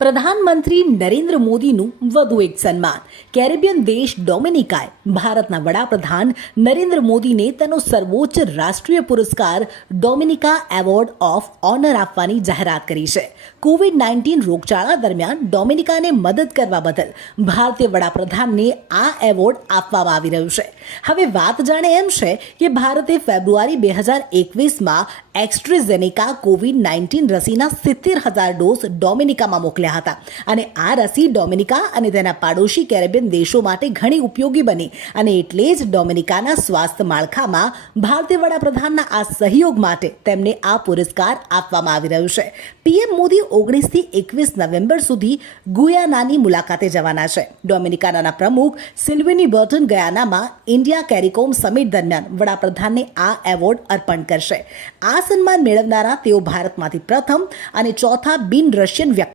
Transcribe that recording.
પ્રધાનમંત્રી નરેન્દ્ર મોદીનું વધુ એક સન્માન. કેરેબિયન દેશ ડોમિનિકાએ ભારતના વડાપ્રધાન નરેન્દ્ર મોદીને તેનો સર્વોચ્ચ રાષ્ટ્રીય પુરસ્કાર ડોમિનિકા એવોર્ડ ઓફ ઓનર આપવાની જાહેરાત કરી છે. કોવિડ-19 રોગચાળા દરમિયાન ડોમિનિકાને મદદ કરવા બદલ ભારતીય વડાપ્રધાનને આ એવોર્ડ આપવામાં આવી રહ્યું છે. હવે વાત જાણે એમ છે કે ભારતે ફેબ્રુઆરી 2021માં એસ્ટ્રેઝેનેકા કોવિડ-19 રસીના 70,000 ડોઝ ડોમિનિકામાં મોકલ્યા હતા અને આ રસી ડોમિનિકા અને તેના પાડોશી કેરેબિયન દેશો માટે ઘણી ઉપયોગી બની અને એટલે જ ડોમિનિકાના સ્વાસ્થ્ય માળખામાં ભારતીય વડાપ્રધાનના આ સહયોગ માટે તેમને આ પુરસ્કાર આપવામાં આવી રહ્યો છે. પીએમ મોદી 19 થી 21 નવેમ્બર સુધી ગુયાનાની મુલાકાતે જવાના છે. ડોમિનિકાના પ્રમુખ સિલ્વેની બર્ટન ગયાનામાં ઇન્ડિયા કેરિકોમ સમિટ દરમિયાન વડાપ્રધાનને આ એવોર્ડ અર્પણ કરશે. આ સન્માન મેળવનારા તેઓ ભારતમાંથી પ્રથમ અને ચોથા બિન રશિયન વ્યક્તિ